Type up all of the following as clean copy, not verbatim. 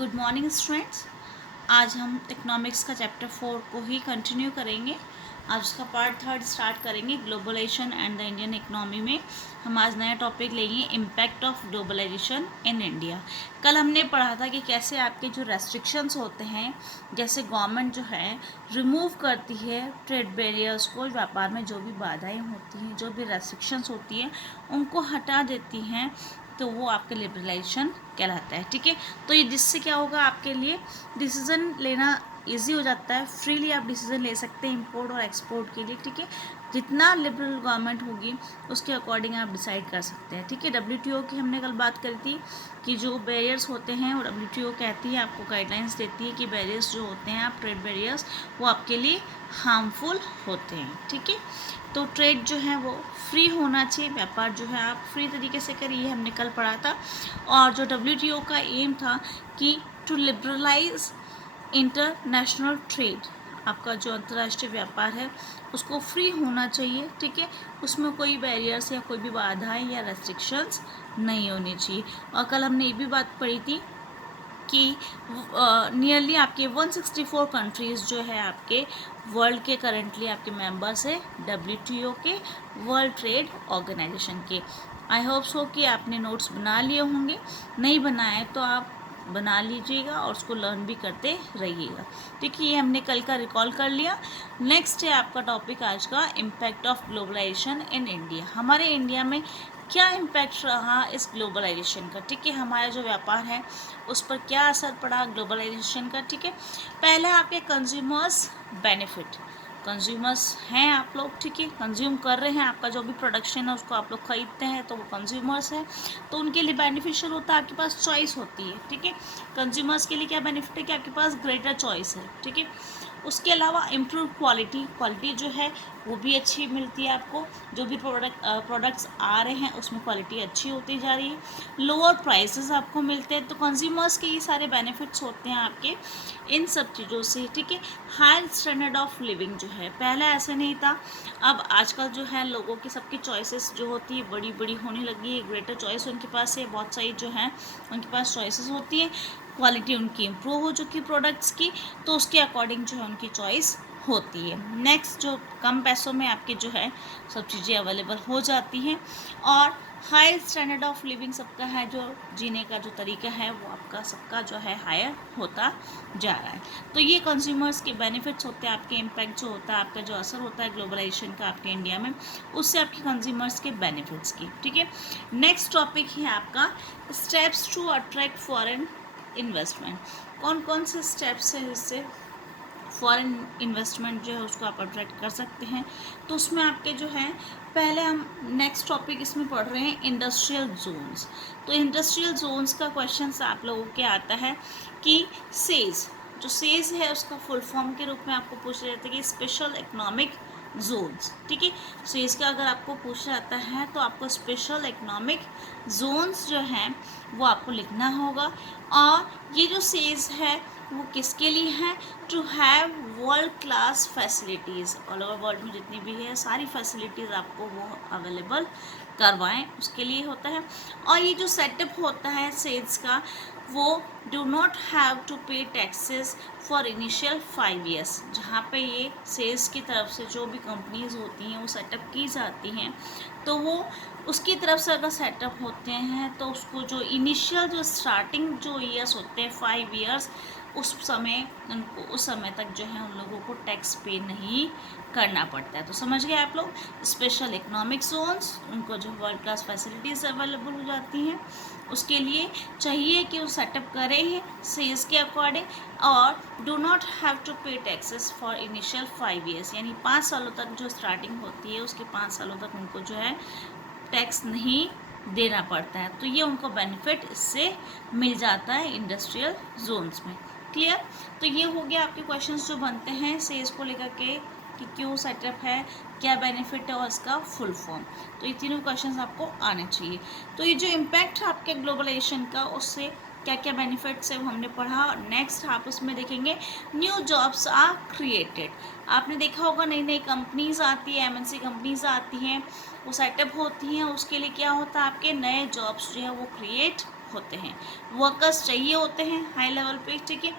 Good morning students. आज हम economics का चैप्टर 4 को ही कंटिन्यू करेंगे। आज उसका पार्ट 3 स्टार्ट करेंगे, globalisation and the Indian economy में। हम आज नया टॉपिक लेंगे, impact of globalisation in India. कल हमने पढ़ा था कि कैसे आपके जो रेस्ट्रिक्शंस होते हैं, जैसे गवर्नमेंट जो है रिमूव करती है ट्रेड बैरियर्स को, व्यापार में जो भी बाधाएं होती हैं, जो भी रेस्ट्रिक्शंस होती हैं उनको हटा देती हैं, तो वो आपके लिबरलाइजेशन कहलाता है। ठीक है, तो ये जिससे क्या होगा, आपके लिए डिसीजन लेना इजी हो जाता है। फ्रीली आप डिसीजन ले सकते हैं इंपोर्ट और एक्सपोर्ट के लिए। ठीक है, जितना लिबरल गवर्नमेंट होगी उसके अकॉर्डिंग आप डिसाइड कर सकते हैं। ठीक है, डब्ल्यूटीओ की हमने कल बात करी थी कि जो बैरियर्स होते हैं, और डब्ल्यूटीओ कहती है, आपको गाइडलाइंस देती है कि बैरियर्स जो होते हैं, आप ट्रेड बैरियर्स, वो आपके लिए हार्मफुल होते हैं। ठीक है, तो ट्रेड जो है वो फ्री होना चाहिए, व्यापार जो है आप फ्री तरीके से करिए, हमने कल पढ़ा था। और जो डब्ल्यूटीओ का एम था कि टू लिबरलाइज इंटरनेशनल ट्रेड, आपका जो अंतर्राष्ट्रीय व्यापार है उसको फ्री होना चाहिए। ठीक है, उसमें कोई बैरियर्स या कोई भी बाधाएं या रेस्ट्रिक्शंस नहीं होनी चाहिए। और कल हमने ये भी बात पढ़ी थी कि नियरली आपके 164 कंट्रीज़ जो है आपके वर्ल्ड के करंटली आपके मेंबर्स है डब्ल्यूटीओ के, वर्ल्ड ट्रेड ऑर्गेनाइजेशन के। आई होप सो कि आपने नोट्स बना लिए होंगे, नहीं बनाए तो आप बना लीजिएगा और उसको लर्न भी करते रहिएगा। देखिए, ये हमने कल का रिकॉल कर लिया। नेक्स्ट है आपका टॉपिक आज का, impact of globalisation in India. हमारे इंडिया में क्या इम्पैक्ट रहा इस ग्लोबलाइजेशन का। ठीक है, हमारा जो व्यापार है उस पर क्या असर पड़ा ग्लोबलाइजेशन का। ठीक है, पहले आपके कंज्यूमर्स बेनिफिट, कंज्यूमर्स हैं आप लोग। ठीक है, कंज्यूम कर रहे हैं, आपका जो भी प्रोडक्शन है उसको आप लोग खरीदते हैं, तो वो कंज्यूमर्स हैं, तो उनके लिए बेनिफिशियल होता है, आपके पास चॉइस होती है। ठीक है, कंज्यूमर्स के लिए क्या बेनिफिट है कि आपके पास ग्रेटर चॉइस है। ठीक है, उसके अलावा इम्प्रूव क्वालिटी, क्वालिटी जो है वो भी अच्छी मिलती है आपको, जो भी प्रोडक्ट्स आ रहे हैं उसमें क्वालिटी अच्छी होती जा रही है। लोअर प्राइसेस आपको मिलते हैं, तो कंज्यूमर्स के ये सारे बेनिफिट्स होते हैं आपके इन सब चीज़ों से। ठीक है, हाई स्टैंडर्ड ऑफ लिविंग जो है, पहले ऐसे नहीं था, अब आजकल जो है लोगों की सबकी चॉइसेस जो होती है बड़ी बड़ी होने लगी है, ग्रेटर चॉइस उनके पास है, बहुत सारी जो है उनके पास चॉइसेस होती हैं, क्वालिटी उनकी इम्प्रूव हो चुकी प्रोडक्ट्स की, तो उसके अकॉर्डिंग जो है उनकी चॉइस होती है। नेक्स्ट, जो कम पैसों में आपके जो है सब चीज़ें अवेलेबल हो जाती हैं, और हाई स्टैंडर्ड ऑफ लिविंग सबका है, जो जीने का जो तरीका है वो आपका सबका जो है हायर होता जा रहा है। तो ये कंज्यूमर्स के बेनिफिट्स होते हैं, आपके इम्पैक्ट जो होता है, आपका जो असर होता है ग्लोबलाइजेशन का आपके इंडिया में, उससे आपके कंज्यूमर्स के बेनिफिट्स की। ठीक है, नेक्स्ट टॉपिक है आपका steps to attract foreign investment. कौन कौन से स्टेप्स हैं जिससे फॉरेन इन्वेस्टमेंट जो है उसको आप अट्रैक्ट कर सकते हैं। तो उसमें आपके जो है, पहले हम नेक्स्ट टॉपिक इसमें पढ़ रहे हैं इंडस्ट्रियल जोन्स। तो इंडस्ट्रियल जोन्स का क्वेश्चन आप लोगों के आता है कि सेज, जो सेज है उसका फुल फॉर्म के रूप में आपको पूछा जाता है कि स्पेशल इकोनॉमिक जोन्स। ठीक है, सेज का अगर आपको पूछा जाता है तो आपको स्पेशल इकोनॉमिक जोन्स जो हैं वो आपको लिखना होगा। और ये जो सेज है वो किसके लिए है, to have world class facilities, all over world में जितनी भी है सारी फैसिलिटीज़ आपको वो अवेलेबल करवाएं, उसके लिए होता है। और ये जो सेटअप होता है सेल्स का, वो डू नॉट हैव टू पे टैक्सेस फॉर इनिशियल 5 ईयर्स। जहाँ पे ये सेल्स की तरफ से जो भी कंपनीज होती हैं वो सेटअप की जाती हैं, तो वो उसकी तरफ से अगर सेटअप होते हैं तो उसको जो इनिशियल जो स्टार्टिंग जो ईयर्स होते हैं 5 ईयर्स, उस समय उनको उस समय तक जो है उन लोगों को टैक्स पे नहीं करना पड़ता है। तो समझ गए आप लोग, स्पेशल इकोनॉमिक जोन्स, उनको जो वर्ल्ड क्लास फैसिलिटीज़ अवेलेबल हो जाती हैं, उसके लिए चाहिए कि वो सेटअप करें हैं सेल्स के अकॉर्डिंग, और डू नॉट हैव टू पे टैक्सेस फॉर इनिशियल 5 ईयर्स, यानी 5 सालों तक जो स्टार्टिंग होती है उसके 5 सालों तक उनको जो है टैक्स नहीं देना पड़ता है। तो ये उनको बेनिफिट इससे मिल जाता है इंडस्ट्रियल जोन्स में। क्लियर, तो ये हो गया आपके क्वेश्चंस जो बनते हैं सेल्स को लेकर के कि क्यों सेटअप है, क्या बेनिफिट है और इसका फुल फॉर्म। तो ये तीनों क्वेश्चंस आपको आने चाहिए। तो ये जो इम्पैक्ट है आपके ग्लोबलाइजेशन का, उससे क्या क्या बेनिफिट्स है वो हमने पढ़ा। नेक्स्ट आप उसमें देखेंगे न्यू जॉब्स आर क्रिएटेड। आपने देखा होगा नई नई कंपनीज आती है, एमएनसी कंपनीज आती हैं, वो सेटअप होती हैं, उसके लिए क्या होता है आपके नए जॉब्स जो है वो क्रिएट होते हैं, वर्कर्स चाहिए होते हैं हाई लेवल पे, ठीक है।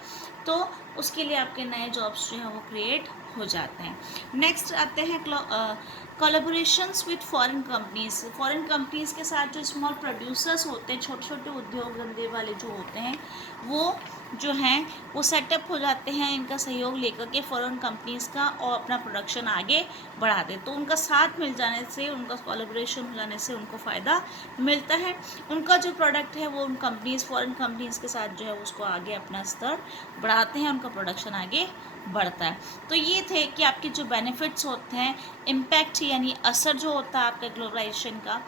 तो उसके लिए आपके नए जॉब्स जो है वो क्रिएट हो जाते हैं। नेक्स्ट आते हैं collaborations with foreign companies. Foreign companies के साथ जो स्मॉल प्रोड्यूसर्स होते हैं, छोटे छोटे उद्योग धंधे वाले जो होते हैं, वो जो हैं वो सेटअप हो जाते हैं इनका सहयोग लेकर के फॉरेन कंपनीज का, और अपना प्रोडक्शन आगे बढ़ाते हैं। तो उनका साथ मिल जाने से, उनका कोलैबोरेशन हो जाने से उनको फ़ायदा मिलता है। उनका जो प्रोडक्ट है वो उन कंपनीज, फॉरेन कंपनीज के साथ जो है उसको आगे अपना स्तर बढ़ाते हैं, उनका प्रोडक्शन आगे बढ़ता है। तो ये थे कि आपके जो बेनिफिट्स होते हैं, इम्पैक्ट यानी असर जो होता है आपका ग्लोबलाइजेशन का,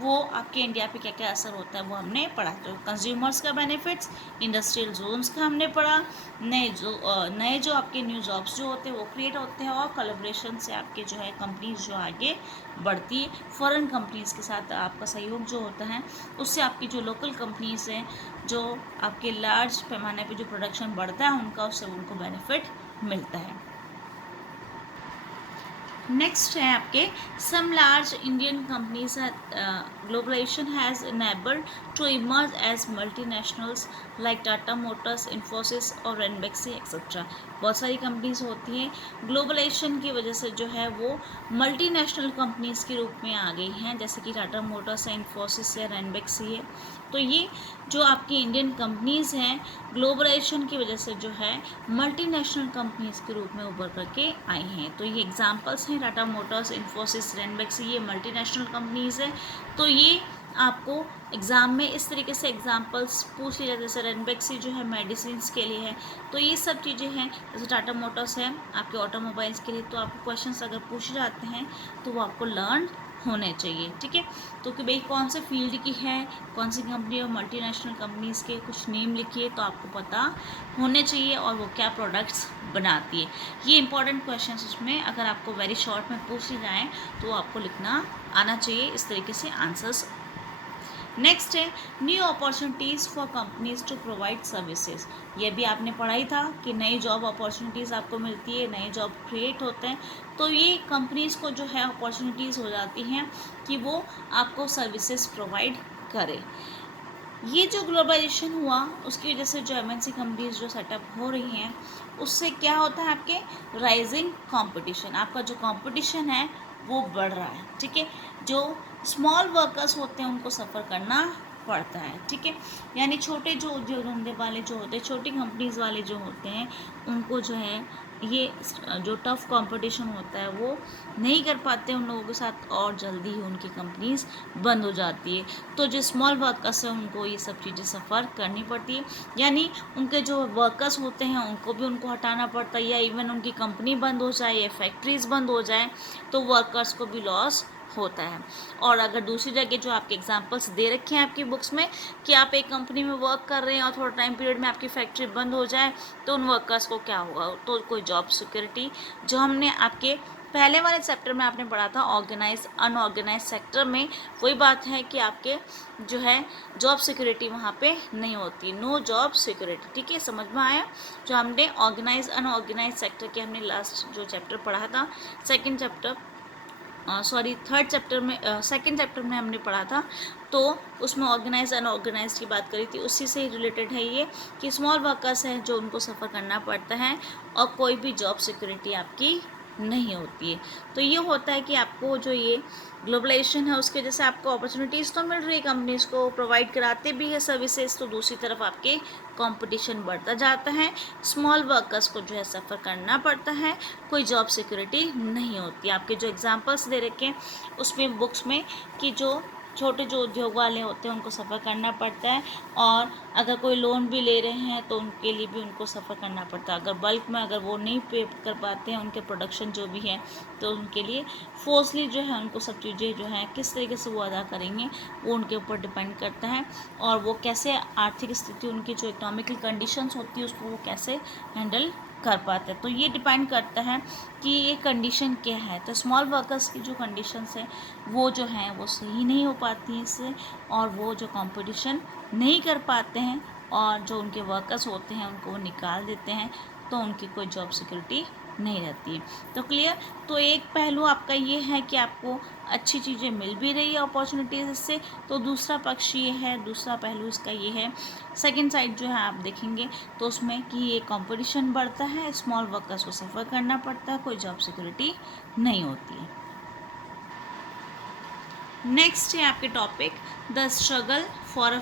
वो आपके इंडिया पे क्या क्या असर होता है वो हमने पढ़ा। तो कंज्यूमर्स का बेनिफिट्स, इंडस्ट्रियल जोन्स का हमने पढ़ा, नए जो आपके न्यू जॉब्स जो होते हैं वो क्रिएट होते हैं, और कोलैबोरेशन से आपके जो है कंपनीज जो आगे बढ़ती है, फॉरेन कंपनीज के साथ आपका सहयोग जो होता है, उससे आपकी जो लोकल कंपनीज हैं, जो आपके लार्ज पैमाने पे जो प्रोडक्शन बढ़ता है उनका, उससे उनको बेनिफिट मिलता है। नेक्स्ट है आपके some large Indian companies globalization has enabled to emerge as multinationals like Tata motors, Infosys और रेनबेक्सी एक्सेट्रा। बहुत सारी कंपनीज होती हैं, ग्लोबलाइजेशन की वजह से जो है वो मल्टीनेशनल कंपनीज के रूप में आ गई हैं, जैसे कि टाटा मोटर्स है, इन्फोसिस है, रेनबेक्सी है। तो ये जो आपकी इंडियन कंपनीज हैं, ग्लोबलाइजेशन की वजह से जो है मल्टीनेशनल कंपनीज के रूप में उभर करके आई हैं। तो ये एग्जांपल्स हैं, टाटा मोटर्स, इन्फोसिस, रेनबेक्सी, ये मल्टीनेशनल कंपनीज हैं। तो ये आपको एग्ज़ाम में इस तरीके से एग्जांपल्स पूछ लिया, जैसे रेनबेक्सी जो है मेडिसिन के लिए है, तो ये सब चीज़ें हैं। जैसे टाटा मोटर्स है आपके ऑटोमोबाइल्स के लिए, तो आपको क्वेश्चंस अगर पूछ जाते हैं तो वो आपको लर्न होने चाहिए, ठीक है। तो कि भाई कौन से फील्ड की है, कौन सी कंपनी और मल्टीनेशनल कंपनीज़ के कुछ नेम लिखिए, तो आपको पता होने चाहिए, और वो क्या प्रोडक्ट्स बनाती है। ये इंपॉर्टेंट क्वेश्चन उसमें अगर आपको वेरी शॉर्ट में पूछ ली जाएँ तो आपको लिखना आना चाहिए इस तरीके से आंसर्स। नेक्स्ट है new opportunities for companies to provide services. ये भी आपने पढ़ा ही था कि नई जॉब अपॉर्चुनिटीज़ आपको मिलती है, नए जॉब क्रिएट होते हैं, तो ये कंपनीज को जो है अपॉर्चुनिटीज़ हो जाती हैं कि वो आपको सर्विसेज प्रोवाइड करे। ये जो ग्लोबलाइजेशन हुआ उसकी वजह से जो एमएनसी कंपनीज जो सेटअप हो रही हैं, उससे क्या होता है आपके राइजिंग कंपटीशन, आपका जो कंपटीशन है वो बढ़ रहा है, ठीक है। जो स्मॉल वर्कर्स होते हैं उनको सफ़र करना पड़ता है, ठीक है। यानी छोटे जो उद्योग धंधे वाले जो होते हैं, छोटी कंपनीज वाले जो होते हैं, उनको जो है ये जो टफ़ कंपटीशन होता है वो नहीं कर पाते उन लोगों के साथ, और जल्दी ही उनकी कंपनीज बंद हो जाती है। तो जो स्मॉल वर्कर्स हैं उनको ये सब चीज़ें सफ़र करनी पड़ती है, यानी उनके जो वर्कर्स होते हैं उनको भी उनको हटाना पड़ता है, या इवन उनकी कंपनी बंद हो जाए या फैक्ट्रीज बंद हो जाए तो वर्कर्स को भी लॉस होता है। और अगर दूसरी जगह जो आपके एग्जांपल्स दे रखे हैं आपकी बुक्स में कि आप एक कंपनी में वर्क कर रहे हैं और थोड़ा टाइम पीरियड में आपकी फैक्ट्री बंद हो जाए, तो उन वर्कर्स को क्या होगा, तो कोई जॉब सिक्योरिटी, जो हमने आपके पहले वाले चैप्टर में आपने पढ़ा था ऑर्गेनाइज अनऑर्गेनाइज सेक्टर में, वही बात है कि आपके जो है जॉब सिक्योरिटी वहाँ पे नहीं होती, नो जॉब सिक्योरिटी, ठीक है। समझ में आया? जो हमने ऑर्गेनाइज अनऑर्गेनाइज सेक्टर के हमने लास्ट जो चैप्टर पढ़ा था, सेकेंड चैप्टर में हमने पढ़ा था, तो उसमें ऑर्गेनाइज अनऑर्गेनाइज की बात करी थी, उसी से ही रिलेटेड है ये कि स्मॉल वर्कर्स हैं जो उनको सफ़र करना पड़ता है और कोई भी जॉब सिक्योरिटी आपकी नहीं होती है। तो ये होता है कि आपको जो ये ग्लोबलाइजेशन है उसके वजह से आपको अपॉर्चुनिटीज़ तो मिल रही है, कंपनीज़ को प्रोवाइड कराते भी है सर्विसेज, तो दूसरी तरफ आपके कंपटीशन बढ़ता जाता है, स्मॉल वर्कर्स को जो है सफ़र करना पड़ता है, कोई जॉब सिक्योरिटी नहीं होती। आपके जो एग्जांपल्स दे रखे हैं उसमें बुक्स में कि जो छोटे जो उद्योग वाले होते हैं उनको सफ़र करना पड़ता है, और अगर कोई लोन भी ले रहे हैं तो उनके लिए भी उनको सफ़र करना पड़ता है। अगर बल्क में अगर वो नहीं पे कर पाते हैं उनके प्रोडक्शन जो भी है, तो उनके लिए फोर्सली जो है उनको सब चीज़ें जो हैं किस तरीके से वो अदा करेंगे वो उनके ऊपर डिपेंड करता है, और वो कैसे आर्थिक स्थिति, उनकी जो इकोनॉमिकल कंडीशंस होती है उसको वो कैसे हैंडल कर पाते हैं। तो ये डिपेंड करता है कि ये कंडीशन क्या है। तो स्मॉल वर्कर्स की जो कंडीशंस हैं वो जो हैं वो सही नहीं हो पाती हैं इससे, और वो जो कंपटीशन नहीं कर पाते हैं, और जो उनके वर्कर्स होते हैं उनको वो निकाल देते हैं, तो उनकी कोई जॉब सिक्योरिटी नहीं रहती है। तो क्लियर, तो एक पहलू आपका ये है कि आपको अच्छी चीज़ें मिल भी रही है अपॉर्चुनिटीज़ इससे, तो दूसरा पक्ष ये है, दूसरा पहलू इसका ये है, सेकंड साइड जो है आप देखेंगे तो उसमें कि ये कंपटीशन बढ़ता है, स्मॉल वर्कर्स को सफ़र करना पड़ता है, कोई जॉब सिक्योरिटी नहीं होती है। नेक्स्ट है आपके topic the struggle for a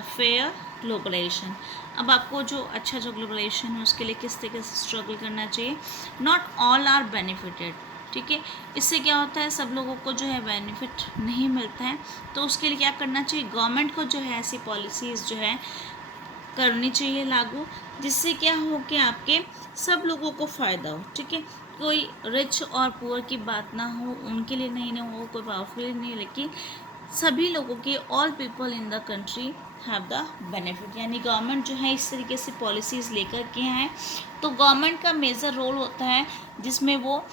fair globalisation. अब आपको जो अच्छा जो ग्लोबलाइजेशन है उसके लिए किस तरीके से स्ट्रगल करना चाहिए। नॉट ऑल आर बेनिफिटेड, ठीक है। इससे क्या होता है, सब लोगों को जो है बेनिफिट नहीं मिलता है, तो उसके लिए क्या करना चाहिए, गवर्नमेंट को जो है ऐसी पॉलिसीज़ जो है करनी चाहिए लागू, जिससे क्या हो कि आपके सब लोगों को फ़ायदा हो, ठीक है। कोई रिच और पुअर की बात ना हो, उनके लिए नहीं ना हो, कोई पावरफुल नहीं, लेकिन सभी लोगों के, all people in the country have the benefit. यानी गवर्नमेंट जो है इस तरीके से पॉलिसीज़ लेकर के आए, तो गवर्नमेंट का मेजर रोल होता है जिसमें वो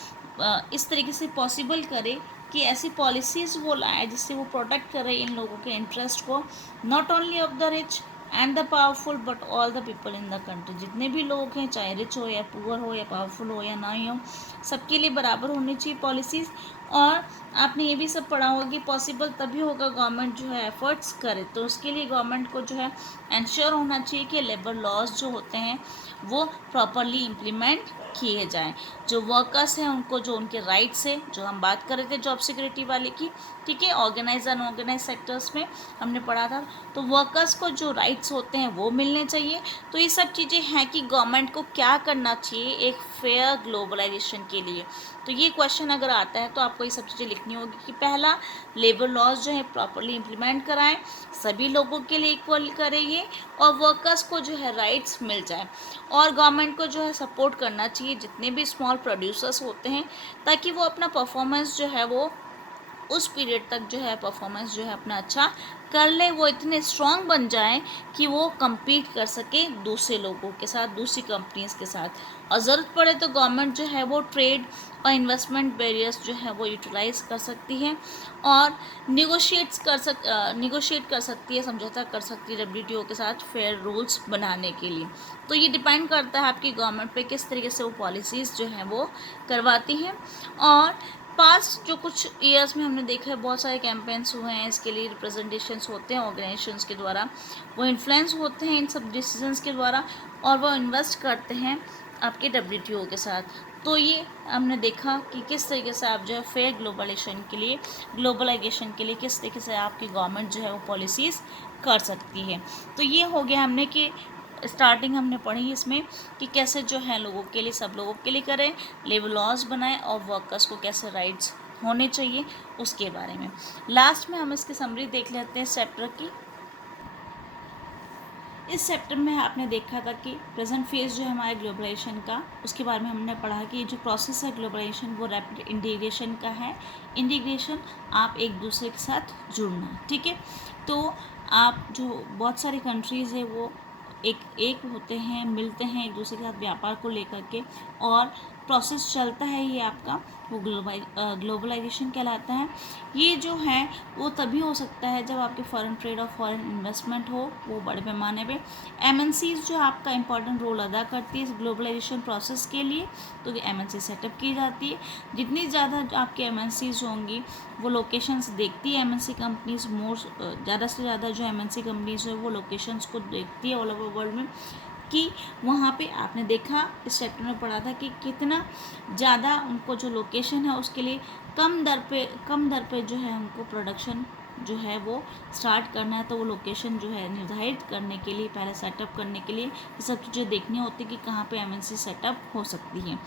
इस तरीके से पॉसिबल करे कि ऐसी पॉलिसीज़ वो लाए जिससे वो प्रोटेक्ट करे इन लोगों के इंटरेस्ट को, not only of the rich and the powerful but all the people in the country. जितने भी लोग हैं, चाहे रिच हो या पुअर हो या पावरफुल हो या ना ही हो, सबके लिए बराबर होनी चाहिए पॉलिसीज़। और आपने ये भी सब पढ़ा होगा कि पॉसिबल तभी होगा गवर्नमेंट जो है एफर्ट्स करे, तो उसके लिए गवर्नमेंट को जो है इंश्योर होना चाहिए कि लेबर लॉज जो होते हैं वो प्रॉपरली इम्प्लीमेंट किए जाएं। जो वर्कर्स हैं उनको जो उनके राइट्स है, जो हम बात कर रहे थे जॉब सिक्योरिटी वाले की, ठीक है, ऑर्गेनाइज अनऑर्गेनाइज सेक्टर्स में हमने पढ़ा था, तो वर्कर्स को जो राइट्स होते हैं वो मिलने चाहिए। तो ये सब चीज़ें हैं कि गवर्नमेंट को क्या करना चाहिए एक फेयर ग्लोबलाइजेशन के लिए। तो ये क्वेश्चन अगर आता है तो आपको ये सब चीज़ें लिखनी होगी कि पहला, लेबर लॉज जो है प्रॉपरली इम्प्लीमेंट कराएं, सभी लोगों के लिए इक्वल करें ये, और वर्कर्स को जो है राइट्स मिल जाए। और गवर्नमेंट को जो है सपोर्ट करना चाहिए जितने भी स्मॉल प्रोड्यूसर्स होते हैं, ताकि वो अपना परफॉर्मेंस जो है वो उस पीरियड तक जो है परफॉर्मेंस जो है अपना अच्छा कर ले, वो इतने स्ट्रॉन्ग बन जाएं कि वो compete कर सके दूसरे लोगों के साथ, दूसरी कंपनीज के साथ। और ज़रूरत पड़े तो गवर्नमेंट जो है वो ट्रेड और इन्वेस्टमेंट बैरियर्स जो है वो यूटिलाइज कर सकती है और निगोशिएट कर सकती है, समझौता कर सकती है WTO के साथ फेयर रूल्स बनाने के लिए। तो ये डिपेंड करता है आपकी गवर्नमेंट पे किस तरीके से वो पॉलिसीज़ जो हैं वो करवाती हैं। और पास्ट जो कुछ ईयर्स में हमने देखा है बहुत सारे कैंपेन्स हुए हैं, इसके लिए रिप्रेजेंटेशंस होते हैं ऑर्गेनाइजेशंस के द्वारा, वो इन्फ्लुएंस होते हैं इन सब डिसीजंस के द्वारा और वो इन्वेस्ट करते हैं आपके WTO के साथ। तो ये हमने देखा कि किस तरीके से आप जो है फेयर ग्लोबलाइजेशन के लिए किस तरीके से आपकी गवर्नमेंट जो है वो पॉलिसीज़ कर सकती है। तो ये हो गया हमने कि स्टार्टिंग हमने पढ़ी इसमें कि कैसे जो है लोगों के लिए, सब लोगों के लिए करें, लेबर लॉज बनाएं और वर्कर्स को कैसे राइट्स होने चाहिए उसके बारे में। लास्ट में हम इसकी समरी देख लेते हैं इस चैप्टर की। इस चैप्टर में आपने देखा था कि प्रेजेंट फेज जो है हमारे ग्लोबलाइजेशन का, उसके बारे में हमने पढ़ा कि ये जो प्रोसेस है ग्लोबलाइजेशन वो रैपिड इंटीग्रेशन का है। इंटीग्रेशन आप एक दूसरे के साथ जुड़ना, ठीक है। तो आप जो बहुत सारी कंट्रीज़ है वो एक होते हैं, मिलते हैं एक दूसरे के साथ व्यापार को लेकर के, और प्रोसेस चलता है ये आपका, वो ग्लोबलाइजेशन कहलाता है। ये जो है वो तभी हो सकता है जब आपके फॉरेन ट्रेड और फॉरेन इन्वेस्टमेंट हो वो बड़े पैमाने पे। MNCs जो आपका इंपॉर्टेंट रोल अदा करती है इस ग्लोबलाइजेशन प्रोसेस के लिए, तो MNC सेटअप की जाती है। जितनी ज़्यादा आपके MNCs होंगी वो लोकेशंस देखती है, MNC कंपनीज ज़्यादा से ज़्यादा जो MNC कंपनीज है वो लोकेशंस को देखती है ऑल ओवर वर्ल्ड में, कि वहाँ पे आपने देखा इस चैप्टर में पढ़ा था कि कितना ज़्यादा उनको जो लोकेशन है उसके लिए कम दर पे जो है उनको प्रोडक्शन जो है वो स्टार्ट करना है। तो वो लोकेशन जो है निर्धारित करने के लिए, पहले सेटअप करने के लिए ये सब चीज़ें देखनी होती है कि कहाँ पे MNC सेटअप हो सकती है।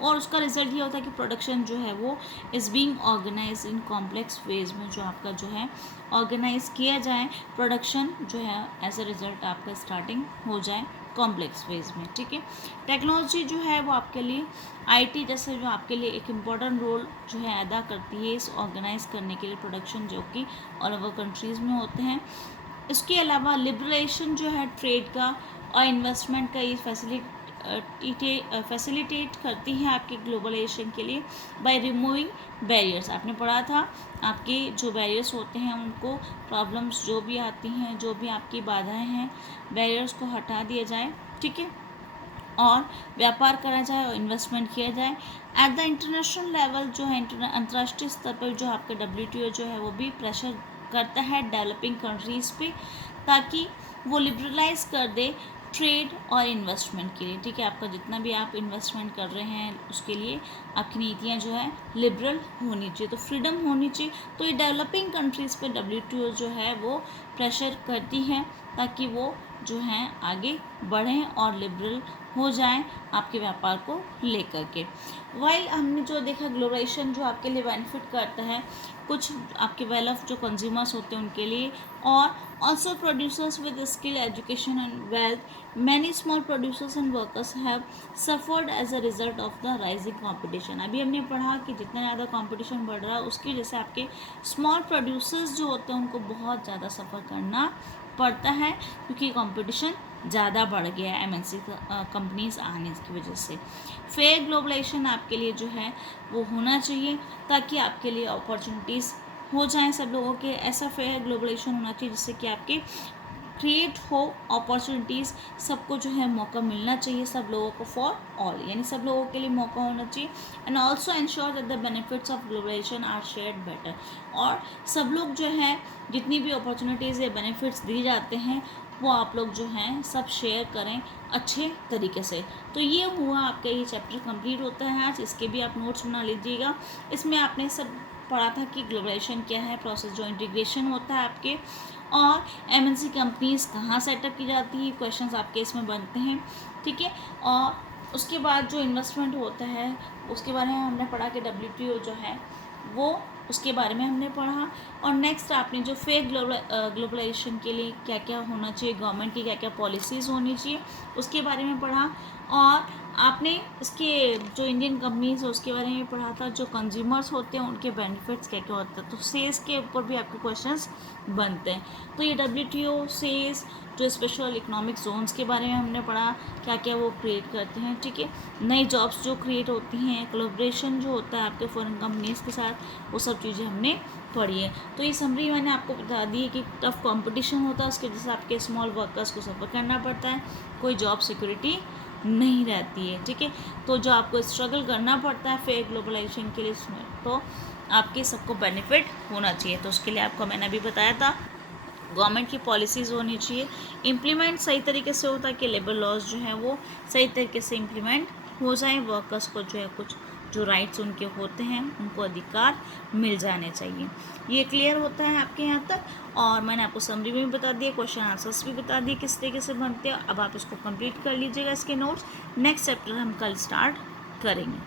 और उसका रिजल्ट ये होता है कि प्रोडक्शन जो है वो is being organise in complex ways में, जो आपका जो है ऑर्गेनाइज किया जाए प्रोडक्शन जो है, एज अ रिज़ल्ट आपका स्टार्टिंग हो जाए कॉम्प्लेक्स वेज में, ठीक है। टेक्नोलॉजी जो है वो आपके लिए IT जैसे जो आपके लिए एक इम्पॉर्टेंट रोल जो है अदा करती है इस ऑर्गेनाइज करने के लिए प्रोडक्शन, जो कि ऑल ओवर कंट्रीज़ में होते हैं। इसके अलावा लिबरेशन जो है ट्रेड का और इन्वेस्टमेंट का ये फैसिलिटेट करती है आपके ग्लोबलाइजेशन के लिए बाय रिमूविंग बैरियर्स। आपने पढ़ा था आपके जो बैरियर्स होते हैं उनको, प्रॉब्लम्स जो भी आती हैं, जो भी आपकी बाधाएं हैं, बैरियर्स को हटा दिया जाए, ठीक है। और व्यापार करा जाए और इन्वेस्टमेंट किया जाए। एट द इंटरनेशनल लेवल जो है अंतर्राष्ट्रीय स्तर पर जो आपके WTO जो है वो भी प्रेशर करता है डेवलपिंग कंट्रीज़ पे, ताकि वो लिबरलाइज कर दे ट्रेड और इन्वेस्टमेंट के लिए। ठीक है, आपका जितना भी आप इन्वेस्टमेंट कर रहे हैं उसके लिए आपकी नीतियाँ जो है लिबरल होनी चाहिए, तो फ्रीडम होनी चाहिए। तो ये डेवलपिंग कंट्रीज़ पे WTO जो है वो प्रेशर करती है ताकि वो जो हैं आगे बढ़ें और लिबरल हो जाएं आपके व्यापार को लेकर के। वाइल हमने जो देखा ग्लोबलाइजेशन जो आपके लिए बेनिफिट करता है, कुछ आपके वेल ऑफ जो कंज्यूमर्स होते हैं उनके लिए, और also producers with skill education and wealth many small producers and workers have suffered as a result of the rising competition. अभी हमने पढ़ा कि जितना ज़्यादा कंपटीशन बढ़ रहा है उसकी वजह से आपके स्मॉल प्रोड्यूसर्स जो होते हैं उनको बहुत ज़्यादा सफ़र करना पड़ता है, क्योंकि कंपटीशन ज़्यादा बढ़ गया है MNC कंपनीज आने की वजह से। फेयर ग्लोबलाइजेशन आपके लिए जो है वो होना चाहिए ताकि आपके लिए अपॉर्चुनिटीज़ हो जाएं सब लोगों के। ऐसा फेयर ग्लोबलाइजेशन होना चाहिए जिससे कि आपके क्रिएट हो अपॉर्चुनिटीज़, सबको जो है मौका मिलना चाहिए, सब लोगों को फॉर ऑल, यानी सब लोगों के लिए मौका होना चाहिए। And also ensure that the benefits of globalisation are shared better, और सब लोग जो है जितनी भी अपॉर्चुनिटीज़ या बेनिफिट्स दी जाते हैं वो आप लोग जो हैं सब शेयर करें अच्छे तरीके से। तो ये हुआ आपका ये चैप्टर कंप्लीट होता है आज। इसके भी आप नोट्स बना लीजिएगा। इसमें आपने सब पढ़ा था कि ग्लोबलाइजेशन क्या है, प्रोसेस जो इंटीग्रेशन होता है आपके, और MNC कंपनीज कहाँ सेटअप की जाती है, क्वेश्चंस आपके इसमें बनते हैं। ठीक है, और उसके बाद जो इन्वेस्टमेंट होता है उसके बारे में हमने पढ़ा कि WTO जो है वो उसके बारे में हमने पढ़ा। और नेक्स्ट आपने जो फेयर ग्लोबलाइजेशन के लिए क्या क्या होना चाहिए, गवर्नमेंट की क्या क्या पॉलिसीज़ होनी चाहिए उसके बारे में पढ़ा। और आपने इसके जो इंडियन कंपनीज है उसके बारे में पढ़ा था, जो कंज्यूमर्स होते हैं उनके बेनिफिट्स क्या क्या होता है, तो सेल्स के ऊपर भी आपके क्वेश्चंस बनते हैं। तो ये WTO सेल्स जो स्पेशल इकोनॉमिक जोन्स के बारे में हमने पढ़ा, क्या क्या वो क्रिएट करते हैं। ठीक है, नई जॉब्स जो क्रिएट होती हैं, कोलैबोरेशन जो होता है आपके फॉरेन कंपनीज़ के साथ, वो सब चीज़ें हमने पढ़ी है। तो ये समरी मैंने आपको बता दी है कि टफ कंपटीशन होता है, उसके वजह से आपके स्मॉल वर्कर्स को सफ़र करना पड़ता है, कोई जॉब सिक्योरिटी नहीं रहती है। ठीक है, तो जो आपको स्ट्रगल करना पड़ता है फेयर ग्लोबलाइजेशन के लिए, तो आपके सबको बेनिफिट होना चाहिए। तो उसके लिए आपको मैंने अभी बताया था गवर्नमेंट की पॉलिसीज़ होनी चाहिए, इम्प्लीमेंट सही तरीके से होता है कि लेबर लॉज जो है वो सही तरीके से इम्प्लीमेंट हो जाए, वर्कर्स को जो है कुछ जो राइट्स उनके होते हैं उनको अधिकार मिल जाने चाहिए। ये क्लियर होता है आपके यहाँ तक, और मैंने आपको समरी में भी बता दिया, क्वेश्चन आंसर्स भी बता दिए किस तरीके से बनते हैं। अब आप इसको कंप्लीट कर लीजिएगा इसके नोट्स। नेक्स्ट चैप्टर हम कल स्टार्ट करेंगे।